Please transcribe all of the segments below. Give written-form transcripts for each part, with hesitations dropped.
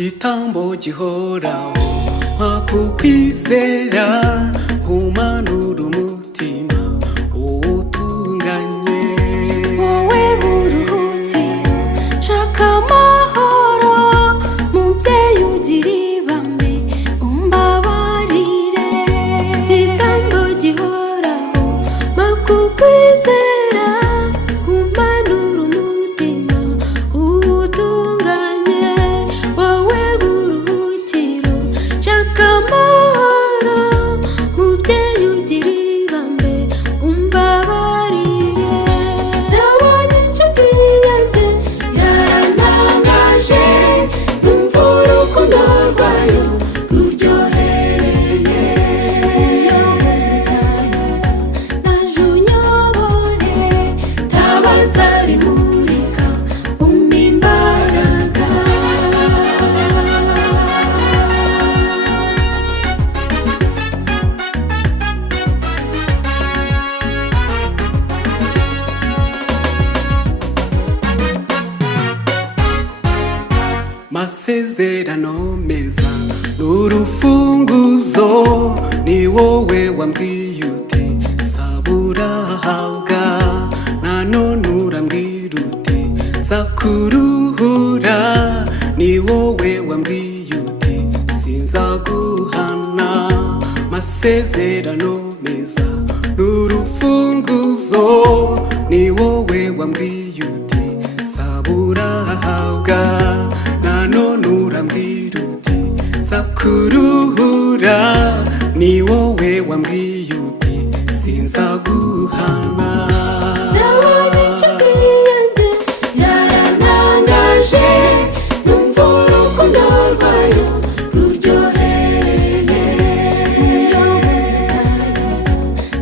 lgitambo gihoraho mpakukwizera umanura umutima utunganye wowe buruhukiro shaka amahoro mubyeyi ugira ibambe umbabarire lgitambo gihoraho mpakukwizera umanura umutima utunganye wowe buruhukiro shaka amahoro mubyeyi ugira ibambe umbabarire nabonye inshuti yanjye yarantangaje numva urukundo rwayo ruryohereye uyobozi utayoza naje unyobore tabaza rimurika umpa imbaraga masezerano meza n'urufunguzo ni wowe wambwiye uti saba urahabwa nanone urambwira uti nzakuruhura ni wowe wambwiye uti sinzaguhana masezerano meza n'urufunguzo ni wowe wambwiye uti saba urahabwa nanone urambwira uti nzakuruhura ni wowe wambwiye uti sinzaguhana nabonye inshuti yanjye yarantangaje numva urukundo rwayo ruryohereye uyobozi utayoza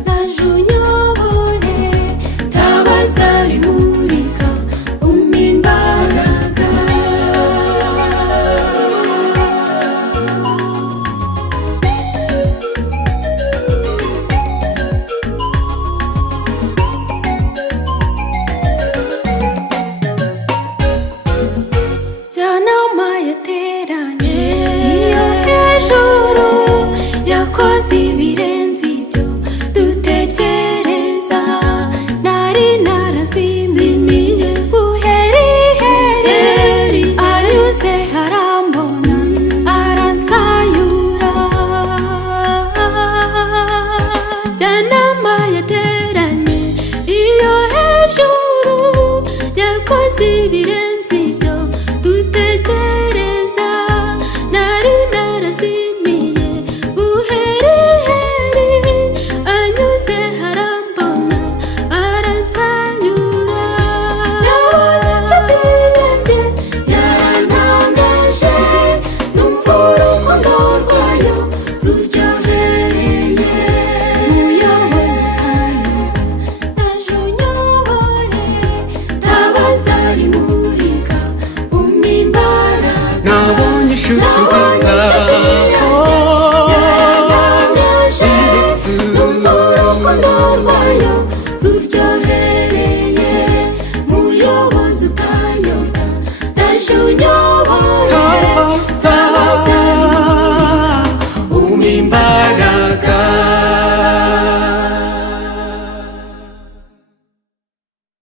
naje unyobore tabaza rimurika umpa imbaraga Janama yateranye iyo hejuru yakoze ibirenze ibyo dutekereza nari narazimiye buheriheri anyuze harambona aransayura Janama yateranye iyo hejuru yakoze ibirenze ibyo dutekereza nari narazimiye buheriheri anyuze harambona aransanyura nabonye inshuti yanjye yarantangaje numva urukundo rwayo ruryohereye uyobozi utayoza naje unyobore tabaza rimurika umpa imbaraga nabonye inshuti